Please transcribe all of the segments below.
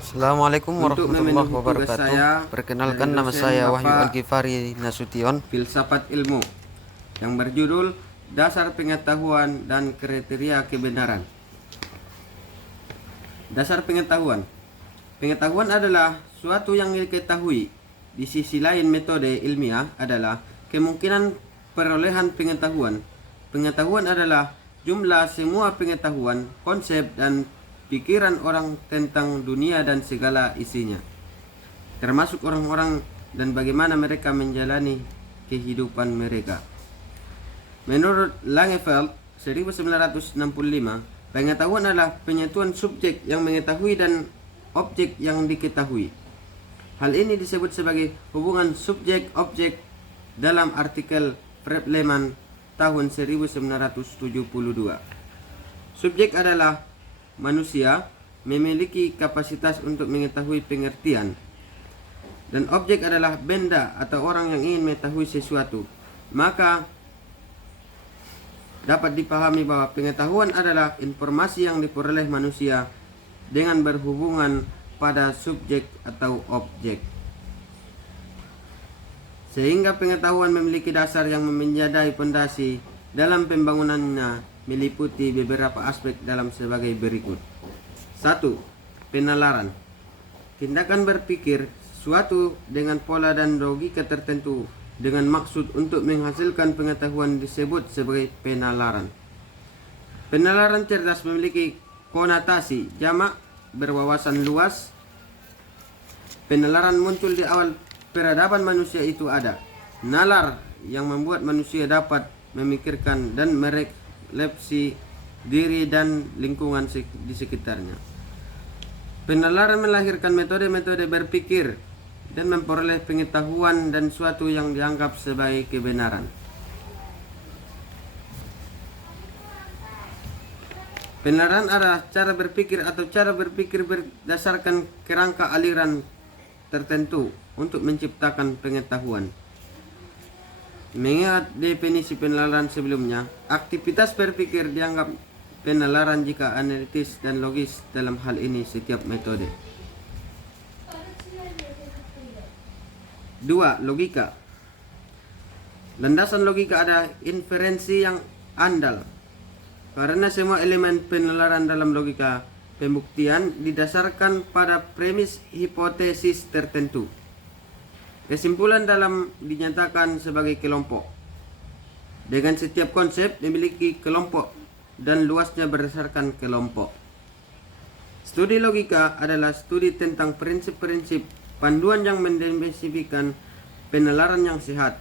Assalamualaikum Untuk warahmatullahi memenuhi tugas wabarakatuh. saya Perkenalkan, dari nama dosen saya Wahyu Bapak Al-Ghifari Nasution. Filsafat Ilmu yang berjudul Dasar Pengetahuan dan Kriteria Kebenaran. Dasar pengetahuan. Pengetahuan adalah suatu yang diketahui. Di sisi lain, metode ilmiah adalah kemungkinan perolehan pengetahuan. Pengetahuan adalah jumlah semua pengetahuan, konsep, dan pikiran orang tentang dunia dan segala isinya, termasuk orang-orang dan bagaimana mereka menjalani kehidupan mereka. Menurut Langeveld 1965, pengetahuan adalah penyatuan subjek yang mengetahui dan objek yang diketahui. Hal ini disebut sebagai hubungan subjek-objek dalam artikel Fred Lehman tahun 1972. Subjek adalah manusia, memiliki kapasitas untuk mengetahui pengertian, dan objek adalah benda atau orang yang ingin mengetahui sesuatu. Maka dapat dipahami bahwa pengetahuan adalah informasi yang diperoleh manusia dengan berhubungan pada subjek atau objek, sehingga pengetahuan memiliki dasar yang menjadi pondasi dalam pembangunannya, meliputi beberapa aspek dalam sebagai berikut. 1. Penalaran. Tindakan berpikir suatu dengan pola dan logika tertentu dengan maksud untuk menghasilkan pengetahuan disebut sebagai penalaran. Penalaran cerdas memiliki konotasi jamak, berwawasan luas. Penalaran muncul di awal peradaban manusia itu ada. Nalar yang membuat manusia dapat memikirkan dan merefleksi diri dan lingkungan di sekitarnya. Penalaran melahirkan metode-metode berpikir dan memperoleh pengetahuan dan suatu yang dianggap sebagai kebenaran. Penalaran adalah cara berpikir atau cara berpikir berdasarkan kerangka aliran tertentu untuk menciptakan pengetahuan. Mengingat definisi penalaran sebelumnya, aktivitas berpikir dianggap penalaran jika analitis dan logis. Dalam hal ini setiap metode. 2. Logika. Landasan logika adalah inferensi yang andal, karena semua elemen penalaran dalam logika pembuktian didasarkan pada premis hipotesis tertentu. Kesimpulan dalam dinyatakan sebagai kelompok, dengan setiap konsep memiliki kelompok dan luasnya berdasarkan kelompok. Studi logika adalah studi tentang prinsip-prinsip panduan yang mendefinisikan penalaran yang sehat.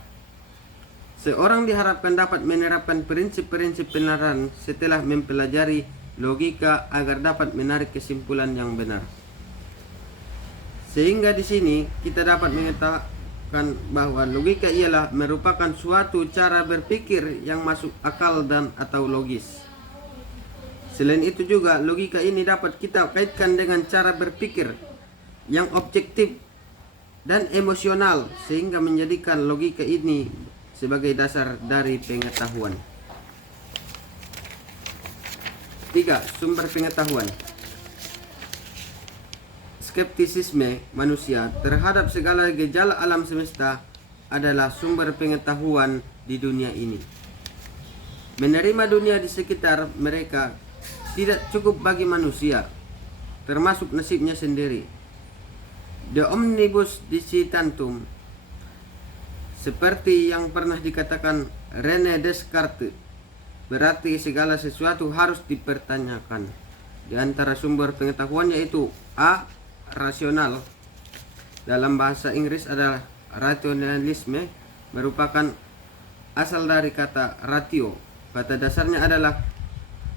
Seorang diharapkan dapat menerapkan prinsip-prinsip penalaran setelah mempelajari logika agar dapat menarik kesimpulan yang benar. Sehingga di sini kita dapat mengatakan bahwa logika ialah merupakan suatu cara berpikir yang masuk akal dan atau logis. Selain itu juga logika ini dapat kita kaitkan dengan cara berpikir yang objektif dan emosional, sehingga menjadikan logika ini sebagai dasar dari pengetahuan. 3. Sumber pengetahuan. Skeptisisme manusia terhadap segala gejala alam semesta adalah sumber pengetahuan di dunia ini. Menerima dunia di sekitar mereka tidak cukup bagi manusia, termasuk nasibnya sendiri. De omnibus dicitatum, seperti yang pernah dikatakan René Descartes, berarti segala sesuatu harus dipertanyakan. Di antara sumber pengetahuan yaitu A. Rasional. Dalam bahasa Inggris adalah rationalisme, merupakan asal dari kata ratio. Kata dasarnya adalah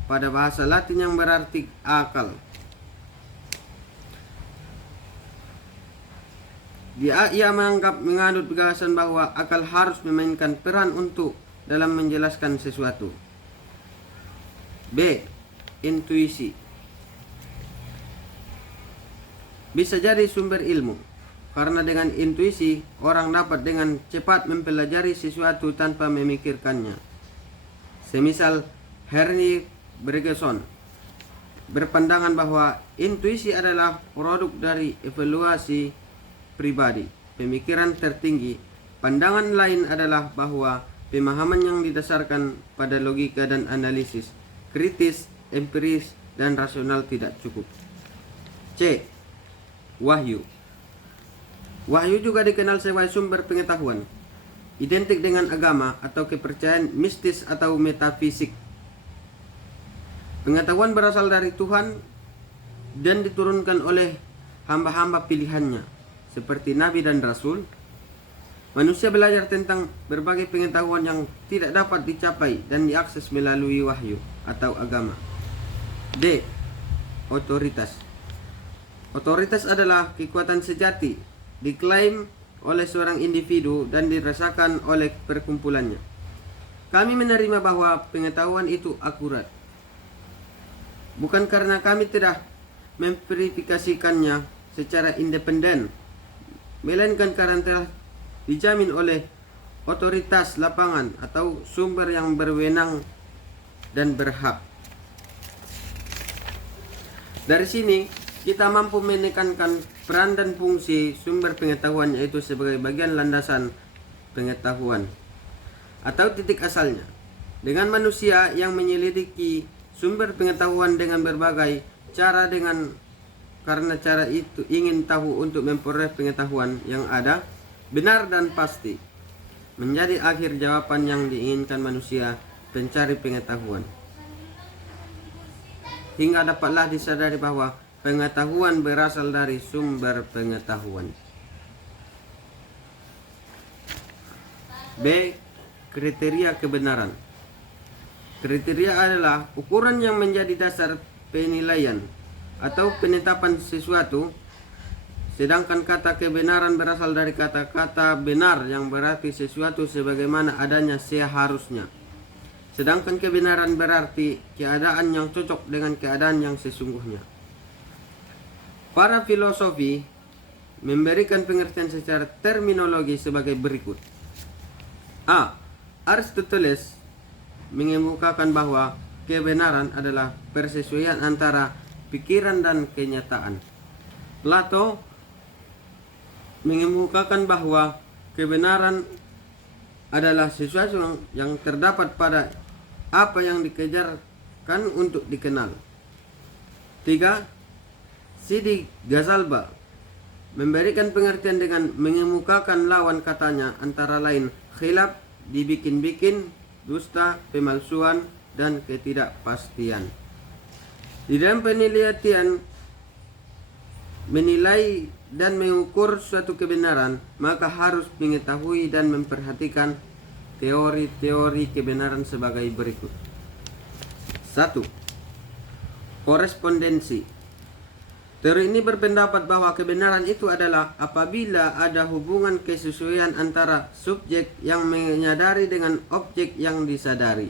pada bahasa Latin yang berarti akal. Ia menganut gagasan bahwa akal harus memainkan peran untuk dalam menjelaskan sesuatu. B. Intuisi. Bisa jadi sumber ilmu, karena dengan intuisi orang dapat dengan cepat mempelajari sesuatu tanpa memikirkannya. Semisal Henry Bergson berpandangan bahwa intuisi adalah produk dari evaluasi pribadi, pemikiran tertinggi. Pandangan lain adalah bahwa pemahaman yang didasarkan pada logika dan analisis kritis, empiris, dan rasional tidak cukup. C. Wahyu. Wahyu juga dikenal sebagai sumber pengetahuan, identik dengan agama atau kepercayaan mistis atau metafisik. Pengetahuan berasal dari Tuhan dan diturunkan oleh hamba-hamba pilihannya, seperti nabi dan rasul. Manusia belajar tentang berbagai pengetahuan yang tidak dapat dicapai dan diakses melalui wahyu atau agama. D. Otoritas. Otoritas adalah kekuatan sejati, diklaim oleh seorang individu dan dirasakan oleh perkumpulannya. Kami menerima bahwa pengetahuan itu akurat, bukan karena kami tidak memverifikasikannya secara independen, melainkan karena telah dijamin oleh otoritas lapangan atau sumber yang berwenang dan berhak. Dari sini kita mampu menekankan peran dan fungsi sumber pengetahuan, yaitu sebagai bagian landasan pengetahuan atau titik asalnya. Dengan manusia yang menyelidiki sumber pengetahuan dengan berbagai cara karena cara itu ingin tahu untuk memperoleh pengetahuan yang ada, benar dan pasti, menjadi akhir jawaban yang diinginkan manusia pencari pengetahuan. Hingga dapatlah disadari bahwa pengetahuan berasal dari sumber pengetahuan. B. Kriteria kebenaran. Kriteria adalah ukuran yang menjadi dasar penilaian atau penetapan sesuatu. Sedangkan kata kebenaran berasal dari kata-kata benar yang berarti sesuatu sebagaimana adanya seharusnya. Sedangkan kebenaran berarti keadaan yang cocok dengan keadaan yang sesungguhnya. Para filosofi memberikan pengertian secara terminologi sebagai berikut. A. Aristoteles mengemukakan bahwa kebenaran adalah persesuaian antara pikiran dan kenyataan. Plato mengemukakan bahwa kebenaran adalah sesuatu yang terdapat pada apa yang dikejarkan untuk dikenal. 3. Sidi Ghazalba memberikan pengertian dengan mengemukakan lawan katanya, antara lain khilaf, dibikin-bikin, dusta, pemalsuan, dan ketidakpastian. Di dalam penelitian menilai dan mengukur suatu kebenaran, maka harus mengetahui dan memperhatikan teori-teori kebenaran sebagai berikut. 1. Korespondensi. Teori ini berpendapat bahwa kebenaran itu adalah apabila ada hubungan kesesuaian antara subjek yang menyadari dengan objek yang disadari.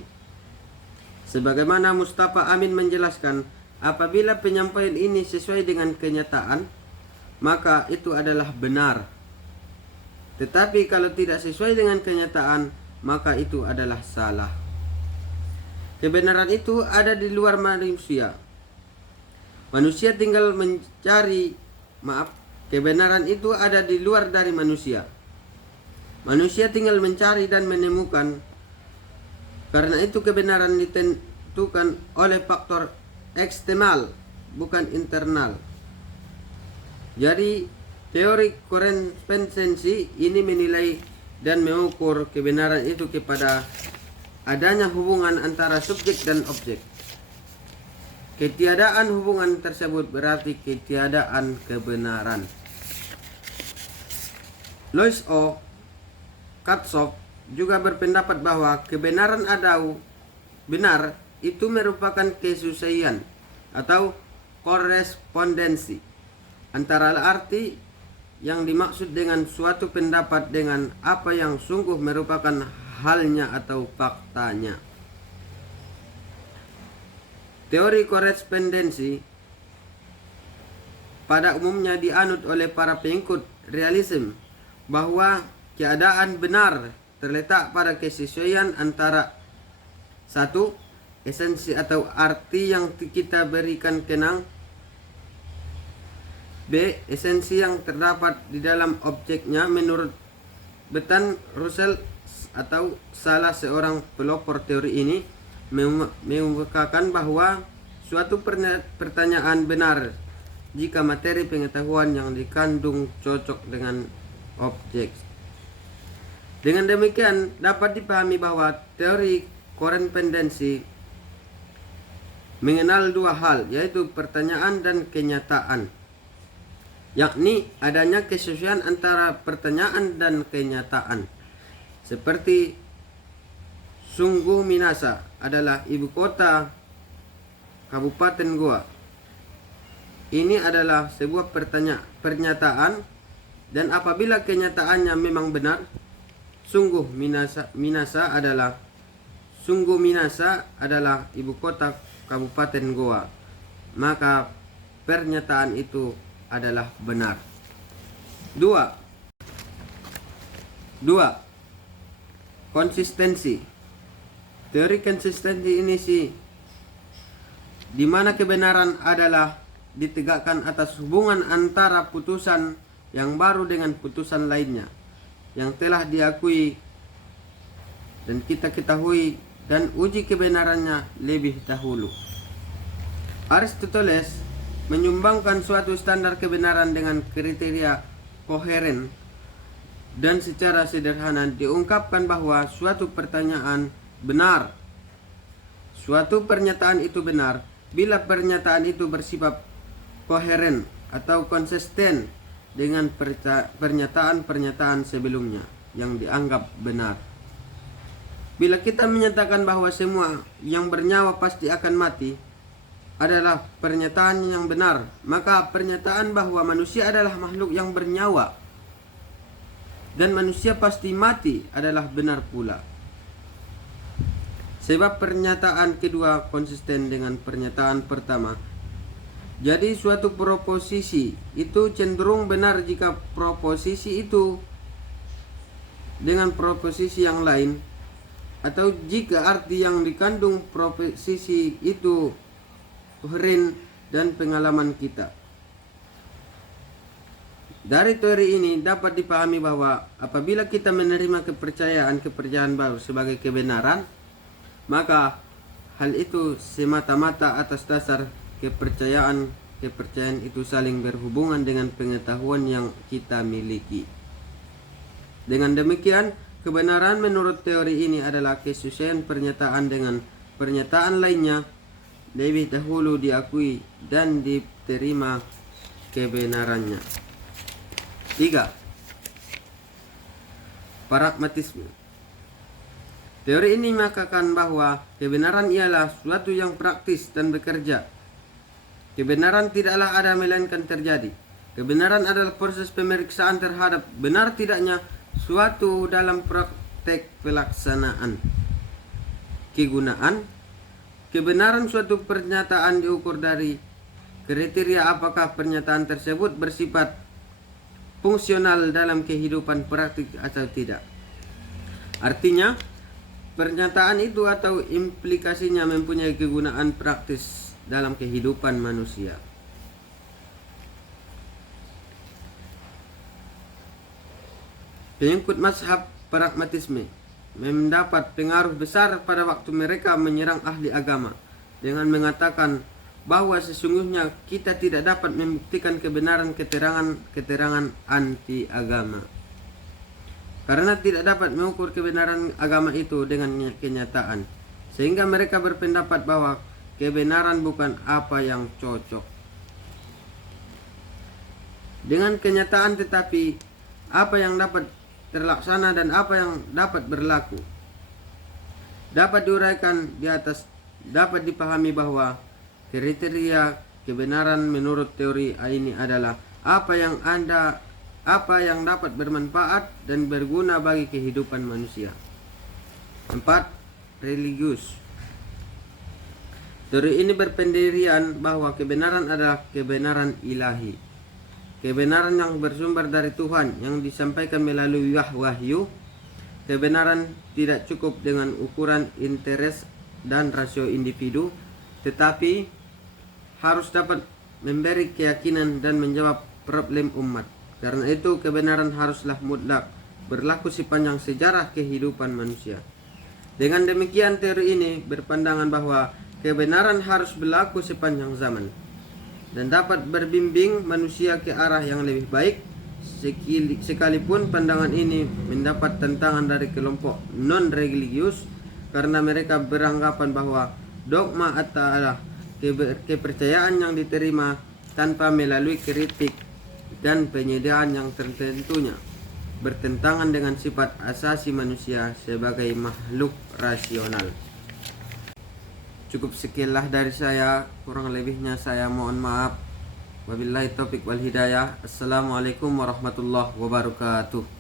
Sebagaimana Mustafa Amin menjelaskan, apabila penyampaian ini sesuai dengan kenyataan, maka itu adalah benar. Tetapi kalau tidak sesuai dengan kenyataan, maka itu adalah salah. Kebenaran itu ada di luar manusia. Manusia tinggal mencari, kebenaran itu ada di luar dari manusia. Manusia tinggal mencari dan menemukan. Karena itu kebenaran ditentukan oleh faktor eksternal, bukan internal. Jadi teori korespondensi ini menilai dan mengukur kebenaran itu kepada adanya hubungan antara subjek dan objek. Ketiadaan hubungan tersebut berarti ketiadaan kebenaran. Lois O. Katsoff juga berpendapat bahwa kebenaran atau benar itu merupakan kesesuaian atau korespondensi antara arti yang dimaksud dengan suatu pendapat dengan apa yang sungguh merupakan halnya atau faktanya. Teori korespondensi pada umumnya dianut oleh para pengikut realisme bahwa keadaan benar terletak pada kesesuaian antara 1. esensi atau arti yang kita berikan kenang. B. Esensi yang terdapat di dalam objeknya. Menurut Bertrand Russell atau salah seorang pelopor teori ini mengungkapkan bahwa suatu pertanyaan benar jika materi pengetahuan yang dikandung cocok dengan objek. Dengan demikian dapat dipahami bahwa teori korespondensi mengenal dua hal, yaitu pertanyaan dan kenyataan, yakni adanya kesesuaian antara pertanyaan dan kenyataan. Seperti sungguh Minasa adalah ibu kota Kabupaten Goa. Ini adalah sebuah pernyataan, dan apabila kenyataannya memang benar, sungguh Minasa adalah ibu kota Kabupaten Goa, maka pernyataan itu adalah benar. Dua, konsistensi. Teori konsistensi ini di mana kebenaran adalah ditegakkan atas hubungan antara putusan yang baru dengan putusan lainnya yang telah diakui dan kita ketahui dan uji kebenarannya lebih dahulu. Aristoteles menyumbangkan suatu standar kebenaran dengan kriteria koheren, dan secara sederhana diungkapkan bahwa suatu pertanyaan benar. Suatu pernyataan itu benar bila pernyataan itu bersifat koheren atau konsisten dengan pernyataan-pernyataan sebelumnya yang dianggap benar. Bila kita menyatakan bahwa semua yang bernyawa pasti akan mati adalah pernyataan yang benar, maka pernyataan bahwa manusia adalah makhluk yang bernyawa dan manusia pasti mati adalah benar pula. Sebab pernyataan kedua konsisten dengan pernyataan pertama. Jadi suatu proposisi itu cenderung benar jika proposisi itu dengan proposisi yang lain, atau jika arti yang dikandung proposisi itu koheren dan pengalaman kita. Dari teori ini dapat dipahami bahwa apabila kita menerima kepercayaan baru sebagai kebenaran, maka hal itu semata-mata atas dasar kepercayaan itu saling berhubungan dengan pengetahuan yang kita miliki. Dengan demikian, kebenaran menurut teori ini adalah kesesuaian pernyataan dengan pernyataan lainnya lebih dahulu diakui dan diterima kebenarannya. 3. Pragmatisme. Teori ini mengatakan bahwa kebenaran ialah suatu yang praktis dan bekerja. Kebenaran tidaklah ada melainkan terjadi. Kebenaran adalah proses pemeriksaan terhadap benar tidaknya suatu dalam praktek pelaksanaan. Kegunaan. Kebenaran suatu pernyataan diukur dari kriteria apakah pernyataan tersebut bersifat fungsional dalam kehidupan praktik atau tidak. Artinya, pernyataan itu atau implikasinya mempunyai kegunaan praktis dalam kehidupan manusia. Pengikut mazhab pragmatisme mendapat pengaruh besar pada waktu mereka menyerang ahli agama dengan mengatakan bahwa sesungguhnya kita tidak dapat membuktikan kebenaran keterangan anti agama, karena tidak dapat mengukur kebenaran agama itu dengan kenyataan, sehingga mereka berpendapat bahwa kebenaran bukan apa yang cocok dengan kenyataan, tetapi apa yang dapat terlaksana dan apa yang dapat berlaku. Dapat diuraikan di atas, dapat dipahami bahwa kriteria kebenaran menurut teori ini adalah apa yang dapat bermanfaat dan berguna bagi kehidupan manusia. 4. Religius. Teori ini berpendirian bahwa kebenaran adalah kebenaran ilahi, kebenaran yang bersumber dari Tuhan yang disampaikan melalui wahyu. Kebenaran tidak cukup dengan ukuran dan rasio individu, tetapi harus dapat memberi keyakinan dan menjawab problem umat. Karena itu kebenaran haruslah mutlak, berlaku sepanjang sejarah kehidupan manusia. Dengan demikian teori ini berpandangan bahwa kebenaran harus berlaku sepanjang zaman dan dapat berbimbing manusia ke arah yang lebih baik, sekalipun pandangan ini mendapat tentangan dari kelompok non-religius karena mereka beranggapan bahwa dogma adalah kepercayaan yang diterima tanpa melalui kritik dan penyediaan yang tertentunya, bertentangan dengan sifat asasi manusia sebagai makhluk rasional. Cukup sekianlah dari saya, kurang lebihnya saya mohon maaf. Wabillahi taufik wal hidayah. Assalamualaikum warahmatullahi wabarakatuh.